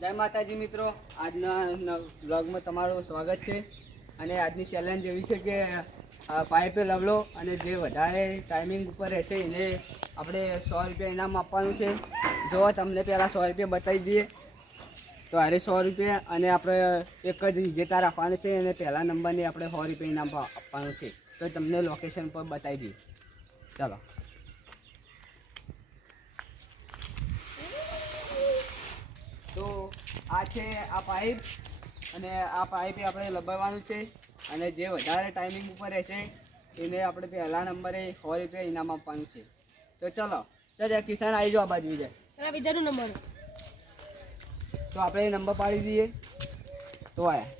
જય માતાજી મિત્રો. આજના બ્લોગમાં તમારું સ્વાગત છે. અને આજની ચેલેન્જ એવી છે કે પાઇપે લવલો અને જે વધારે ટાઈમિંગ ઉપર રહેશે એને આપણે સો રૂપિયા ઇનામ આપવાનું છે. જો તમને પહેલાં સો રૂપિયા બતાવી દઈએ. તો હારે સો રૂપિયા અને આપણે એક જ વિજેતા રાખવાનું છે અને પહેલા નંબરની આપણે સો રૂપિયા ઇનામ આપવાનું છે. તો તમને લોકેશન પર બતાવી દઈએ. ચાલો તો આ છે આ પાઇપ અને આ પાઇપે આપણે લબાવવાનું છે અને જે વધારે ટાઈમિંગ ઉપર રહેશે એને આપણે પહેલા નંબરે સો રૂપિયા ઇનામ આપવાનું છે. તો ચલો ચાલ કિસાન આવી જાઓ આ બાજુ જાય બીજાનો નંબર. તો આપણે નંબર પાડી દઈએ. તો આયા.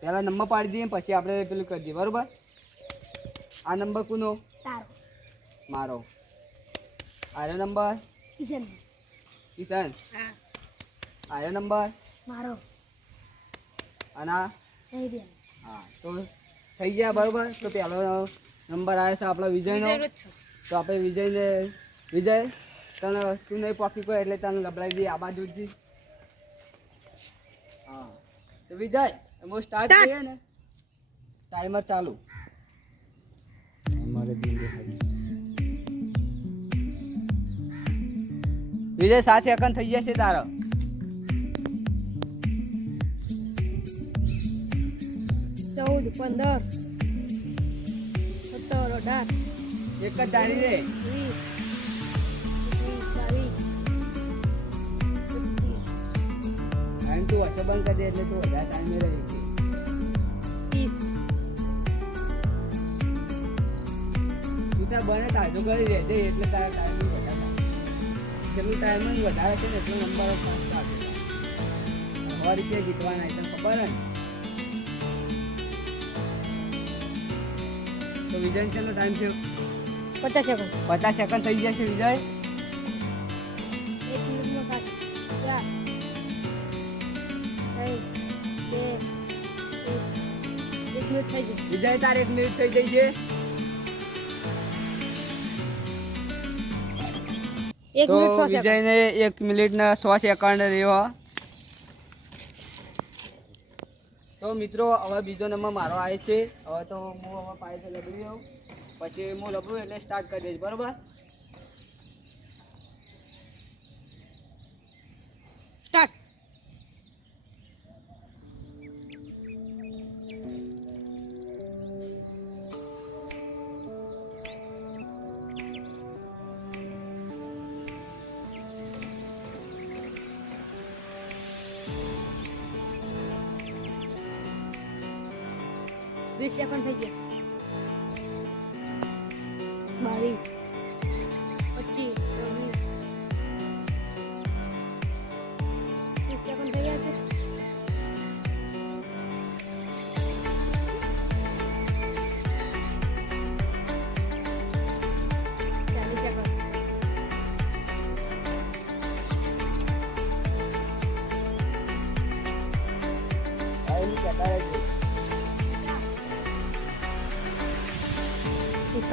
પહેલા નંબર પાડી દઈએ પછી આપણે પેલું કરી દઈએ. બરોબર? આ નંબર કોનો? મારો. આરો નંબર? કિશન. કિશન? હા. આરો નંબર? મારો. અને? નહીં દે હા તો થઈ ગયા બરોબર? તો પહેલો નંબર આવ્યો છે આપણો વિજયનો. તો આપણે વિજયને વિજય તને તું નહીં પોકી કોઈ એટલે તને લબડાવી દઈએ આ બાજુથી હા. તો વિજય હું સ્ટાર્ટ. કરીએ ને. ટાઈમર ચાલુ. વિજય સાત સેકન્ડ થઈ જશે તારો. ચૌદ પંદર સત્તર અઢાર એક જ તારી રે. ટાઈમ તું હશે બંધ કરી દે એટલે તું વધારે ટાઈમે રહી. છે ત્રીસ તું ત્યાં બને તાજો કરી દે એટલે તારા ટાઈમ જેટલું ટાઈમ વધારે છે એટલો નંબર સો રૂપિયા જીતવાના એકદમ ખબર ને? તો વિજય છે ટાઈમ છે પચાસ સેકન્ડ પચાસ સેકન્ડ થઈ જશે વિજય? એક મિનિટમાં સાત. ચાર. બે એક. એક મિનિટ થઈ ગઈ. વિજય તારે એક મિનિટ થઈ ગઈ છે. એક તો મિનિટ સો વિજયને એક મિનિટના સો સેકન્ડ રહ્યો તો મિત્રો હવે બીજો નંબર મારો આવે છે. હવે તો હું હવે પાઇપ લબડી દઉં. પછી હું લબડું એટલે સ્ટાર્ટ કરી દઈશ. બરોબર? વીસ સેકન્ડ થઈ ગયા.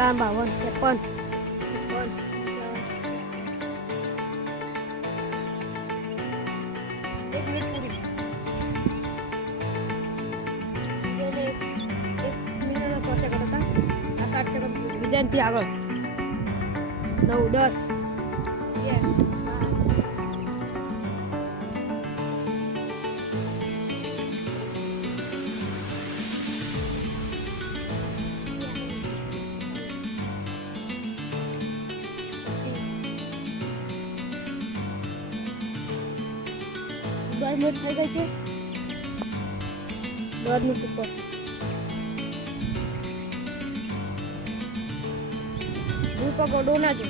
એકાવન બાવન ત્રેપન એક મિનિટ પૂરી એટલે એક મિનિટના દોઢ મિનિટ થઈ ગઈ છે. દોઢ મિનિટ ઉપર. દૂધ તો ગોડો ના છે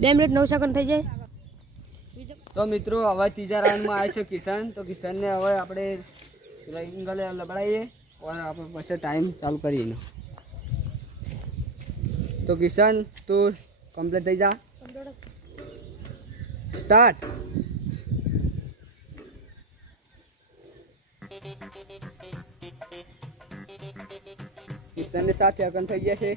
બે મિનિટ નવ સેકન્ડ થઈ જાય. તો મિત્રો, હવે ત્રીજા રાઉન્ડમાં આવે છે કિશન. તો કિશનને હવે આપણે એંગલે લબડાવીએ અને આપણે પછી ટાઈમ ચાલુ કરીએ. તો કિશન, તું કમ્પ્લીટ થઈ જા. સ્ટાર્ટ કિશનને સાથે સેકન્ડ થઈ ગયા છે.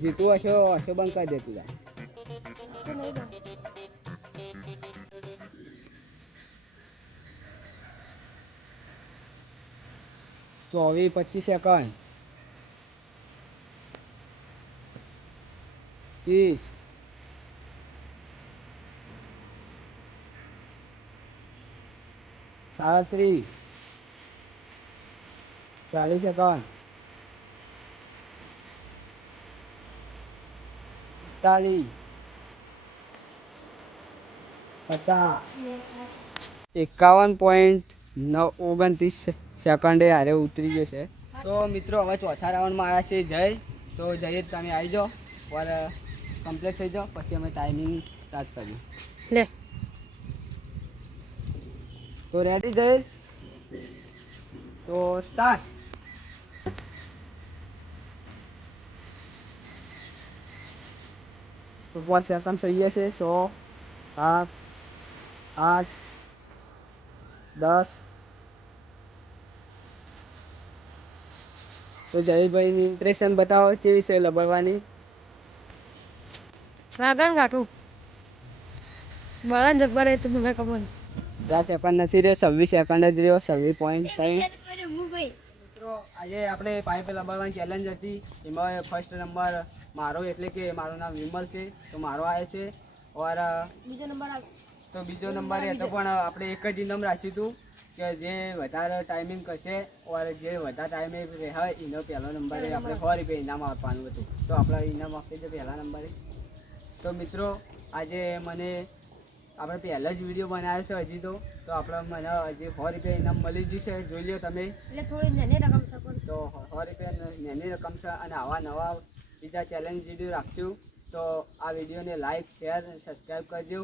જીતું હશો હશો બંધ કરી દે તું. ચોવીસ પચીસ સેકન્ડ. ત્રીસ. સાડત્રીસ. ચાલીસ સેકન્ડ. એકતાલીસ પચાસ એકાવન પોઈન્ટ નવ ઓગણત્રીસ સેકન્ડે હારે ઉતરી ગયો છે. તો મિત્રો હવે ચોથા રાઉન્ડમાં આવ્યા છે જય. તો જઈએ તમે આવી જાઓ. પર કમ્પ્લીટ થઈ જાઓ. પછી અમે ટાઈમિંગ સ્ટાર્ટ કરીએ. લે. તો રેડી જય? તો સ્ટાર્ટ તો પાંચ સેકન્ડ થઈ છે સો સાત આઠ દસ તો જયેશભાઈની ઇમ્પ્રેશન બતાવો કેવી છે લબડવાની વાગણ કાઢું બળા જબ્બર એ તો મને ખબર દસ સેકન્ડ નથી રહ્યો છવ્વીસ સેકન્ડ જ રહ્યો છવ્વીસ પોઈન્ટ ત્રણ મિત્રો આજે આપણે પાઇપ લબાડવાની ચેલેન્જ હતી એમાં ફર્સ્ટ નંબર મારો એટલે કે મારું નામ વિમલ છે તો મારો આવે છે. ઓર બીજો નંબર તો બીજો નંબર એ હતો પણ આપણે એક જ ઇનામ રાખ્યું હતું કે જે વધારે ટાઈમિંગ કરશે ઓર જે વધારે ટાઈમે રહે એનો પહેલો નંબરે આપણે સો રૂપિયા ઇનામ આપવાનું હતું. તો આપણે ઇનામ આપી દે પહેલા નંબરે. તો મિત્રો આજે મને આપણે પહેલો જ વીડિયો બનાવ્યો છે હજી તો. તો આપણે મને હજી સો રૂપિયા ઇનામ મળી ગયું છે. જોઈ લો તમે. એટલે થોડી નાની રકમ છે તો સો રૂપિયા નાની રકમ છે અને આવા નવા બીજા ચેલેન્જ વીડિયો રાખશું. તો આ વિડીયોને લાઈક શેર સબસ્ક્રાઈબ કરજો.